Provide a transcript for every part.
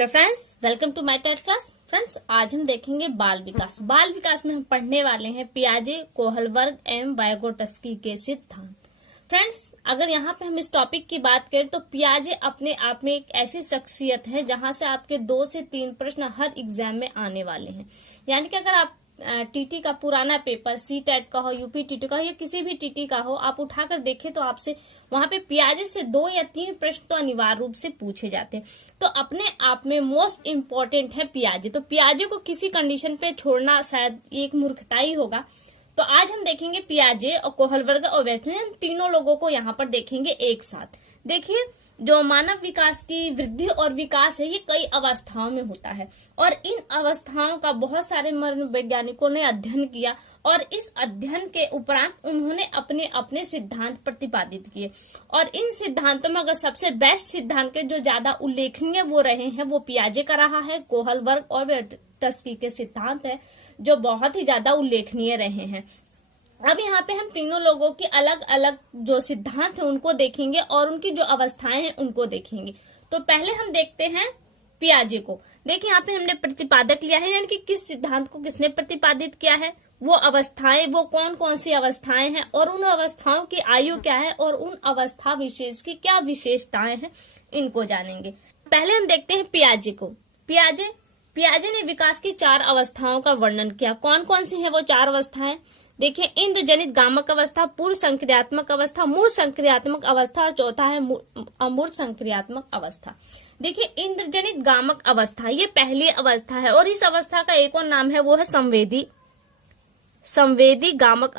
Hello friends, welcome to my TET class. Friends, आज हम देखेंगे बाल विकास। बाल विकास में हम पढ़ने वाले हैं पियाजे, कोहलबर्ग एवं वाइगोटस्की के सिद्धांत। फ्रेंड्स, अगर यहाँ पे हम इस टॉपिक की बात करें तो पियाजे अपने आप में एक ऐसी शख्सियत है जहां से आपके 2 से 3 प्रश्न हर एग्जाम में आने वाले हैं। यानी कि अगर आप टीटी का पुराना पेपर, सी टेट का हो, यूपी टीटी का हो या किसी भी टीटी का हो, आप उठाकर देखें तो आपसे वहां पे पियाजे से 2 या 3 प्रश्न तो अनिवार्य रूप से पूछे जाते हैं। तो अपने आप में मोस्ट इम्पोर्टेंट है पियाजे। तो पियाजे को किसी कंडीशन पे छोड़ना शायद एक मूर्खता ही होगा। तो आज हम देखेंगे पियाजे और कोहलबर्ग और वेस्टर्न, तीनों लोगों को यहाँ पर देखेंगे एक साथ। देखिए, जो मानव विकास की वृद्धि और विकास है ये कई अवस्थाओं में होता है और इन अवस्थाओं का बहुत सारे मनोवैज्ञानिकों ने अध्ययन किया और इस अध्ययन के उपरांत उन्होंने अपने अपने सिद्धांत प्रतिपादित किए। और इन सिद्धांतों में अगर सबसे बेस्ट सिद्धांत के जो ज्यादा उल्लेखनीय वो रहे हैं वो पियाजे का रहा है, कोहलबर्ग और वेस्टस्की के सिद्धांत है जो बहुत ही ज्यादा उल्लेखनीय रहे हैं। अब यहाँ पे हम तीनों लोगों की अलग अलग जो सिद्धांत है उनको देखेंगे और उनकी जो अवस्थाएं हैं उनको देखेंगे। तो पहले हम देखते हैं पियाजे को। देखिए, यहाँ पे हमने प्रतिपादक लिया है, यानी कि किस सिद्धांत को किसने प्रतिपादित किया है, वो अवस्थाएं, वो कौन कौन सी अवस्थाएं हैं और उन अवस्थाओं की आयु क्या है और उन अवस्था विशेष की क्या विशेषताएं हैं, इनको जानेंगे। पहले हम देखते हैं पियाजे को। पियाजे ने विकास की 4 अवस्थाओं का वर्णन किया। कौन कौन सी है वो 4 अवस्थाएं? देखिए, इंद्रजनित गामक अवस्था, पूर्व संक्रियात्मक अवस्था, मूर्त संक्रियात्मक अवस्था और चौथा है अमूर्त संक्रियात्मक अवस्था। देखिए, इंद्रजनित गामक अवस्था ये पहली अवस्था है और इस अवस्था का एक और नाम है वो है संवेदी गामक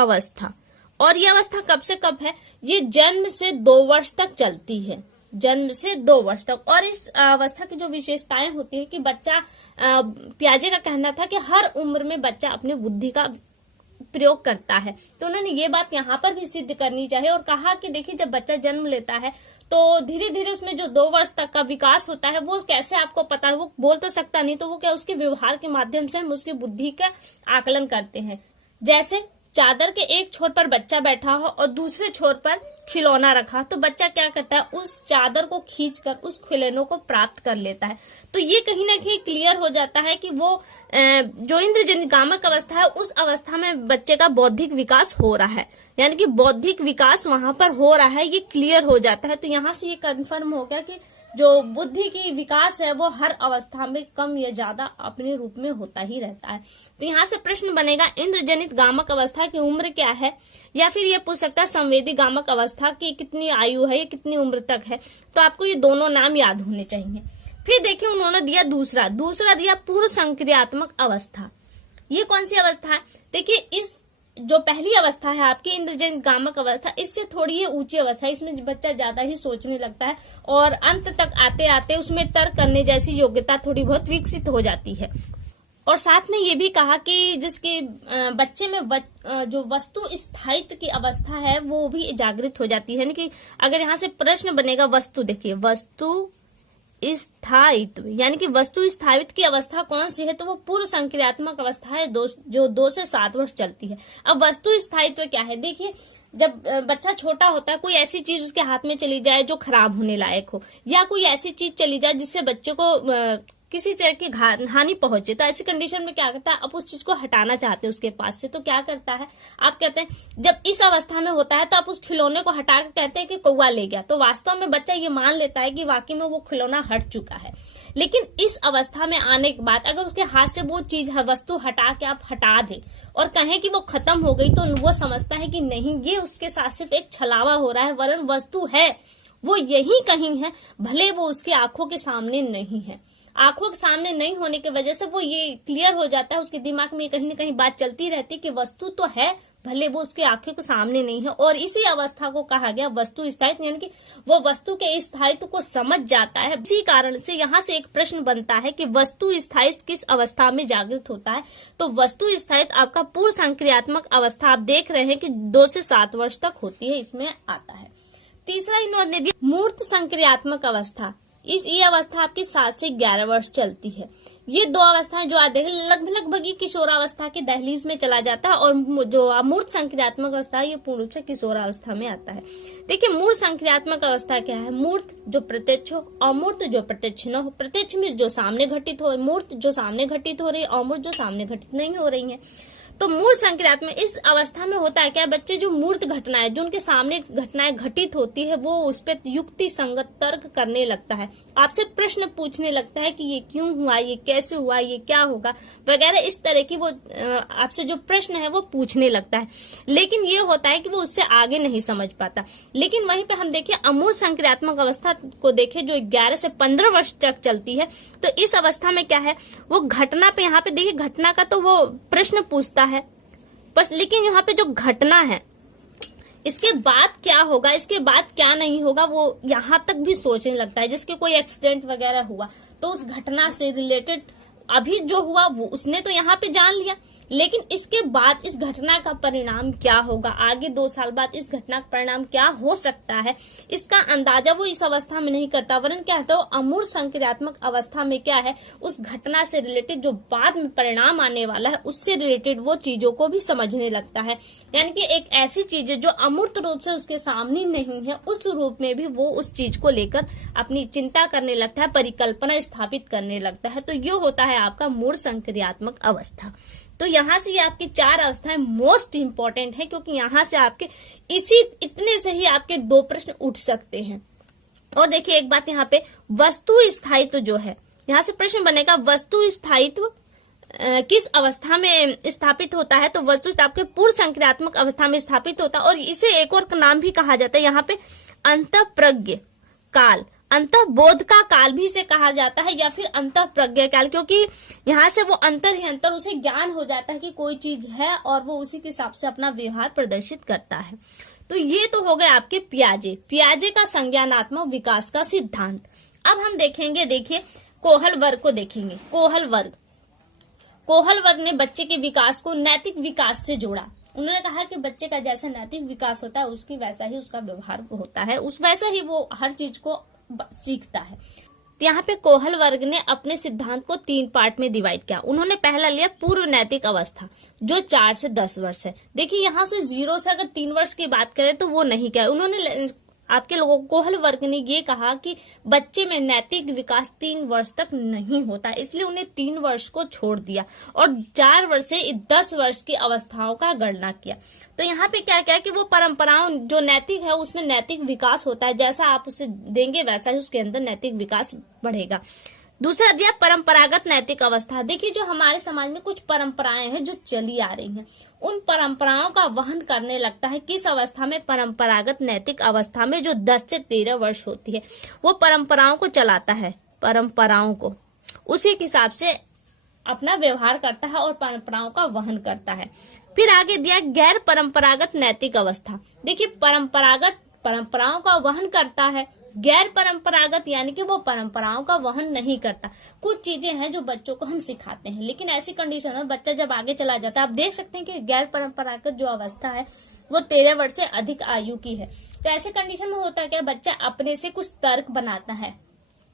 अवस्था। और ये अवस्था कब से कब है? ये जन्म से 2 वर्ष तक चलती है, जन्म से 2 वर्ष तक। और इस अवस्था की जो विशेषताएं होती है कि बच्चा, पियाजे का कहना था कि हर उम्र में बच्चा अपनी बुद्धि का प्रयोग करता है। तो उन्होंने ये बात यहाँ पर भी सिद्ध करनी चाहिए और कहा कि देखिए, जब बच्चा जन्म लेता है तो धीरे धीरे उसमें जो 2 वर्ष तक का विकास होता है वो कैसे आपको पता है, वो बोल तो सकता नहीं, तो वो क्या उसके व्यवहार के माध्यम से हम उसकी बुद्धि का आकलन करते हैं। जैसे चादर के एक छोर पर बच्चा बैठा हो और दूसरे छोर पर खिलौना रखा, तो बच्चा क्या करता है, उस चादर को खींचकर उस खिलौनों को प्राप्त कर लेता है। तो ये कहीं ना कहीं क्लियर हो जाता है कि वो जो इंद्रजनित गामक अवस्था है उस अवस्था में बच्चे का बौद्धिक विकास हो रहा है, यानी कि बौद्धिक विकास वहां पर हो रहा है, ये क्लियर हो जाता है। तो यहाँ से ये कन्फर्म हो गया कि जो बुद्धि की विकास है वो हर अवस्था में कम या ज्यादा अपने रूप में होता ही रहता है। तो यहाँ से प्रश्न बनेगा, इंद्रजनित गामक अवस्था की उम्र क्या है, या फिर ये पूछ सकता है संवेदी गामक अवस्था की कितनी आयु है, ये कितनी उम्र तक है। तो आपको ये दोनों नाम याद होने चाहिए। फिर देखिए, उन्होंने दिया दूसरा दिया पूर्व संक्रियात्मक अवस्था। ये कौन सी अवस्था है? देखिए, इस जो पहली अवस्था है आपकी इंद्रजनित गामक अवस्था, इससे थोड़ी ये ऊंची अवस्था है, इसमें बच्चा ज्यादा ही सोचने लगता है और अंत तक आते आते उसमें तर्क करने जैसी योग्यता थोड़ी बहुत विकसित हो जाती है। और साथ में ये भी कहा कि जिसके बच्चे में जो वस्तु स्थायित्व की अवस्था है वो भी जागृत हो जाती है। यानी कि अगर यहाँ से प्रश्न बनेगा वस्तु, देखिए वस्तु स्थायित्व, यानी कि वस्तु स्थायित्व की अवस्था कौन सी है, तो वो पूर्व संक्रियात्मक अवस्था है जो 2 से 7 वर्ष चलती है। अब वस्तु स्थायित्व क्या है? देखिए, जब बच्चा छोटा होता है, कोई ऐसी चीज उसके हाथ में चली जाए जो खराब होने लायक हो, या कोई ऐसी चीज चली जाए जिससे बच्चे को किसी तरह की हानि पहुंचे, तो ऐसी कंडीशन में क्या करता है, आप उस चीज को हटाना चाहते हैं उसके पास से, तो क्या करता है, आप कहते हैं, जब इस अवस्था में होता है तो आप उस खिलौने को हटा कर कहते हैं कि कौवा ले गया, तो वास्तव में बच्चा ये मान लेता है कि वाकई में वो खिलौना हट चुका है। लेकिन इस अवस्था में आने के बाद अगर उसके हाथ से वो चीज वस्तु हटा के आप हटा दे और कहें कि वो खत्म हो गई, तो वो समझता है कि नहीं, ये उसके साथ सिर्फ एक छलावा हो रहा है, वरन वस्तु है वो यही कहीं है, भले वो उसकी आंखों के सामने नहीं है। आंखों के सामने नहीं होने की वजह से वो ये क्लियर हो जाता है, उसके दिमाग में कहीं ना कहीं बात चलती रहती है कि वस्तु तो है, भले वो उसकी आंखों के सामने नहीं है। और इसी अवस्था को कहा गया वस्तु स्थायित्व, यानी कि वो वस्तु के स्थायित्व को समझ जाता है। इसी कारण से यहाँ से एक प्रश्न बनता है कि वस्तु स्थायित्व किस अवस्था में जागृत होता है, तो वस्तु स्थायित्व आपका पूर्व संक्रियात्मक अवस्था आप देख रहे हैं कि 2 से 7 वर्ष तक होती है, इसमें आता है। तीसरा इन्होंने दिया मूर्त संक्रियात्मक अवस्था। ये अवस्था आपकी 7 से 11 वर्ष चलती है। ये 2 अवस्थाएं जो आते हैं लगभग ये किशोरावस्था के दहलीज में चला जाता है, और जो अमूर्त संक्रियात्मक अवस्था है ये पूर्ण रूप से किशोरावस्था में आता है। देखिए मूर्त संक्रियात्मक अवस्था क्या है? मूर्त जो प्रत्यक्ष हो, अमूर्त जो प्रत्यक्ष न हो। प्रत्यक्ष में जो सामने घटित हो, मूर्त जो सामने घटित हो रही है, अमूर्त जो सामने घटित नहीं हो रही है। तो मूर्त संक्रियात्मक इस अवस्था में होता है क्या? बच्चे जो मूर्त घटनाएं, जो उनके सामने घटनाएं घटित होती है, वो उस पर युक्ति संगत तर्क करने लगता है, आपसे प्रश्न पूछने लगता है कि ये क्यों हुआ, ये कैसे हुआ, ये क्या होगा वगैरह, इस तरह की वो आपसे जो प्रश्न है वो पूछने लगता है। लेकिन ये होता है कि वो उससे आगे नहीं समझ पाता। लेकिन वहीं पे हम देखिए अमूर्त संक्रियात्मक अवस्था को देखें जो 11 से 15 वर्ष तक चलती है। तो इस अवस्था में क्या है, वो घटना पे, यहाँ पे देखिए घटना का तो वो प्रश्न पूछता है, पर लेकिन यहाँ पे जो घटना है इसके बाद क्या होगा, इसके बाद क्या नहीं होगा, वो यहाँ तक भी सोचने लगता है। जिसके कोई एक्सीडेंट वगैरह हुआ तो उस घटना से रिलेटेड अभी जो हुआ वो उसने तो यहाँ पे जान लिया, लेकिन इसके बाद इस घटना का परिणाम क्या होगा, आगे 2 साल बाद इस घटना का परिणाम क्या हो सकता है, इसका अंदाजा वो इस अवस्था में नहीं करता। वरन क्या है, तो अमूर्त संक्रियात्मक अवस्था में क्या है, उस घटना से रिलेटेड जो बाद में परिणाम आने वाला है उससे रिलेटेड वो चीजों को भी समझने लगता है। यानी कि एक ऐसी चीज है जो अमूर्त रूप से उसके सामने नहीं है, उस रूप में भी वो उस चीज को लेकर अपनी चिंता करने लगता है, परिकल्पना स्थापित करने लगता है। तो ये होता है आपका मूर्त संक्रियात्मक अवस्था। तो यहाँ से ये आपकी 4 अवस्थाएं मोस्ट इंपॉर्टेंट है, क्योंकि यहाँ से आपके इतने से ही आपके 2 प्रश्न उठ सकते हैं। और देखिए एक बात यहाँ पे, वस्तु स्थायित्व जो है, यहाँ से प्रश्न बनेगा वस्तु स्थायित्व किस अवस्था में स्थापित होता है? तो वस्तु आपके पूर्व संक्रियात्मक अवस्था में स्थापित होता है, और इसे एक और नाम भी कहा जाता है यहाँ पे अंतःप्रज्ञ काल, अंतःबोध का काल भी इसे कहा जाता है, या फिर अंतःप्रज्ञ काल, क्योंकि यहाँ से वो अंतर ही अंतर, उसे ज्ञान हो जाता है कि कोई चीज है और वो उसी के हिसाब से अपना व्यवहार प्रदर्शित करता है। तो ये तो हो गए आपके पियाजे का संज्ञानात्मक विकास का सिद्धांत। अब हम देखेंगे, देखिए कोहल वर्ग को देखेंगे। कोहल वर्ग ने बच्चे के विकास को नैतिक विकास से जोड़ा। उन्होंने कहा कि बच्चे का जैसा नैतिक विकास होता है उसकी वैसा ही उसका व्यवहार होता है, उस वैसा ही वो हर चीज को सीखता है। तो यहाँ पे कोहल वर्ग ने अपने सिद्धांत को 3 पार्ट में डिवाइड किया। उन्होंने पहला लिया पूर्व नैतिक अवस्था जो 4 से 10 वर्ष है। देखिए यहाँ से 0 से अगर 3 वर्ष की बात करें तो वो नहीं किया उन्होंने। आपके लोगों कोहल वर्ग ने ये कहा कि बच्चे में नैतिक विकास 3 वर्ष तक नहीं होता, इसलिए उन्हें 3 वर्ष को छोड़ दिया और 4 वर्ष से 10 वर्ष की अवस्थाओं का गणना किया। तो यहाँ पे क्या क्या कि वो परंपराओं जो नैतिक है उसमें नैतिक विकास होता है, जैसा आप उसे देंगे वैसा ही उसके अंदर नैतिक विकास बढ़ेगा। दूसरा दिया परंपरागत नैतिक अवस्था। देखिए जो हमारे समाज में कुछ परंपराएं हैं जो चली आ रही हैं, उन परंपराओं का वहन करने लगता है। किस अवस्था में? परंपरागत नैतिक अवस्था में, जो 10 से 13 वर्ष होती है। वो परंपराओं को चलाता है, परंपराओं को उसी के हिसाब से अपना व्यवहार करता है और परंपराओं का वहन करता है। फिर आगे दिया गैर परंपरागत नैतिक अवस्था। देखिए परंपरागत परंपराओं का वहन करता है, गैर परंपरागत यानी कि वो परंपराओं का वहन नहीं करता। कुछ चीजें हैं जो बच्चों को हम सिखाते हैं, लेकिन ऐसी कंडीशन में बच्चा जब आगे चला जाता है, आप देख सकते हैं कि गैर परंपरागत जो अवस्था है वो 13 वर्ष से अधिक आयु की है। तो ऐसे कंडीशन में होता है क्या, बच्चा अपने से कुछ तर्क बनाता है,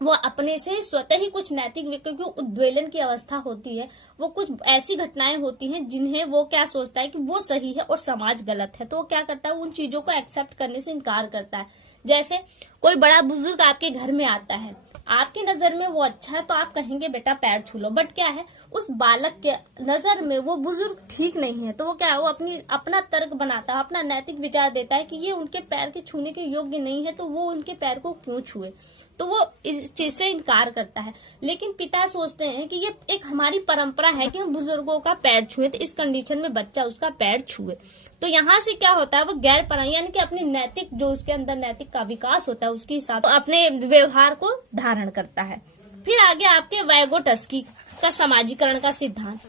वो अपने से स्वतः ही कुछ नैतिक, क्योंकि उद्वेलन की अवस्था होती है, वो कुछ ऐसी घटनाएं होती हैं जिन्हें वो क्या सोचता है कि वो सही है और समाज गलत है, तो वो क्या करता है, उन चीजों को एक्सेप्ट करने से इनकार करता है। जैसे कोई बड़ा बुजुर्ग आपके घर में आता है, आपकी नजर में वो अच्छा है तो आप कहेंगे बेटा पैर छू लो, बट क्या है उस बालक के नजर में वो बुजुर्ग ठीक नहीं है, तो वो क्या है, वो अपना तर्क बनाता है, अपना नैतिक विचार देता है कि ये उनके पैर के छूने के योग्य नहीं है, तो वो उनके पैर को क्यों छुए, तो वो इस चीज से इनकार करता है। लेकिन पिता सोचते हैं कि ये एक हमारी परंपरा है कि हम बुजुर्गों का पैर छुए, तो इस कंडीशन में बच्चा उसका पैर छुए। तो यहाँ से क्या होता है, वो गैर परंपरा यानी कि अपने नैतिक, जो उसके अंदर नैतिक का विकास होता है उसके हिसाब से अपने व्यवहार को धारण करता है। फिर आगे आपके वैगोटस्की का समाजीकरण का सिद्धांत।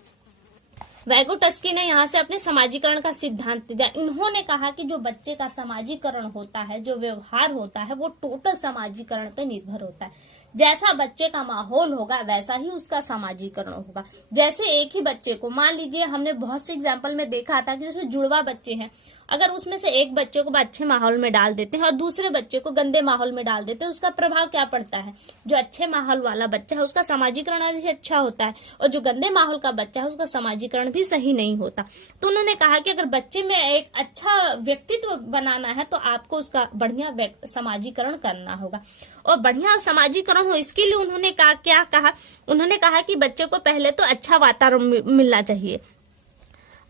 वैगोटस्की ने यहाँ से अपने समाजीकरण का सिद्धांत दिया। इन्होंने कहा कि जो बच्चे का समाजीकरण होता है, जो व्यवहार होता है, वो टोटल समाजीकरण पे निर्भर होता है। जैसा बच्चे का माहौल होगा वैसा ही उसका समाजीकरण होगा। जैसे एक ही बच्चे को, मान लीजिए हमने बहुत से एग्जाम्पल में देखा था कि जैसे जुड़वा बच्चे हैं अगर उसमें से एक बच्चे को अच्छे माहौल में डाल देते हैं और दूसरे बच्चे को गंदे माहौल में डाल देते हैं, उसका प्रभाव क्या पड़ता है? जो अच्छे माहौल वाला बच्चा है उसका सामाजिकरण अधिक अच्छा होता है, और जो गंदे माहौल का बच्चा है उसका सामाजिकरण भी सही नहीं होता। तो उन्होंने कहा कि अगर बच्चे में एक अच्छा व्यक्तित्व बनाना है तो आपको उसका बढ़िया सामाजिकरण करना होगा, और बढ़िया सामाजिकरण हो इसके लिए उन्होंने क्या कहा? उन्होंने कहा कि बच्चे को पहले तो अच्छा वातावरण मिलना चाहिए,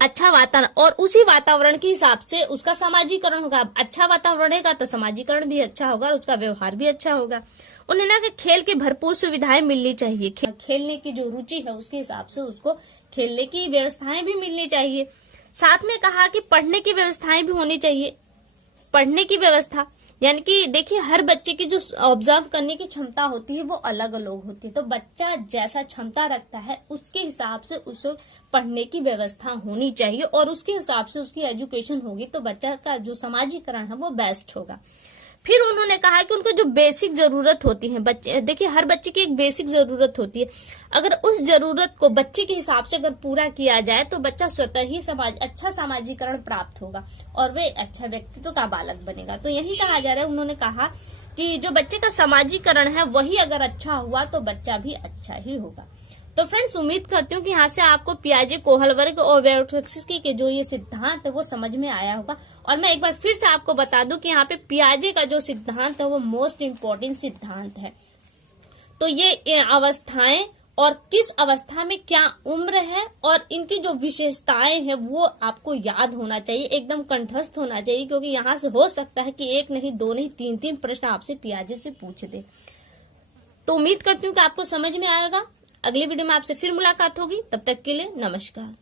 अच्छा वातावरण, और उसी वातावरण के हिसाब से उसका सामाजिकरण होगा। अच्छा वातावरण रहेगा तो सामाजिकरण भी अच्छा होगा और उसका व्यवहार भी अच्छा होगा। उन्होंने कहा कि खेल की भरपूर सुविधाएं मिलनी चाहिए, खेलने की जो रुचि है उसके हिसाब से उसको खेलने की व्यवस्थाएं भी मिलनी चाहिए। साथ में कहा कि पढ़ने की व्यवस्थाएं भी होनी चाहिए। पढ़ने की व्यवस्था यानी कि देखिए, हर बच्चे की जो ऑब्जर्व करने की क्षमता होती है वो अलग अलग होती है, तो बच्चा जैसा क्षमता रखता है उसके हिसाब से उसे पढ़ने की व्यवस्था होनी चाहिए, और उसके हिसाब से उसकी एजुकेशन होगी तो बच्चा का जो सामाजिकरण है वो बेस्ट होगा। फिर उन्होंने कहा कि उनको जो बेसिक जरूरत होती है, बच्चे देखिए हर बच्चे की एक बेसिक जरूरत होती है, अगर उस जरूरत को बच्चे के हिसाब से अगर पूरा किया जाए तो बच्चा स्वतः ही अच्छा सामाजिकरण प्राप्त होगा और वे अच्छा व्यक्तित्व का बालक बनेगा। तो यही कहा जा रहा है, उन्होंने कहा कि जो बच्चे का सामाजिकरण है वही अगर अच्छा हुआ तो बच्चा भी अच्छा ही होगा। तो फ्रेंड्स, उम्मीद करती हूँ कि यहाँ से आपको पियाजे, कोहलबर्ग और वेरोट्स्की के जो ये सिद्धांत है वो समझ में आया होगा। और मैं एक बार फिर से आपको बता दूं कि यहाँ पे पियाजे का जो सिद्धांत है वो मोस्ट इम्पोर्टेंट सिद्धांत है। तो ये अवस्थाएं और किस अवस्था में क्या उम्र है और इनकी जो विशेषताएं हैं वो आपको याद होना चाहिए, एकदम कंठस्थ होना चाहिए, क्योंकि यहाँ से हो सकता है कि एक नहीं, दो नहीं, तीन प्रश्न आपसे पियाजे से पूछ दे। तो उम्मीद करती हूँ कि आपको समझ में आएगा। अगली वीडियो में आपसे फिर मुलाकात होगी, तब तक के लिए नमस्कार।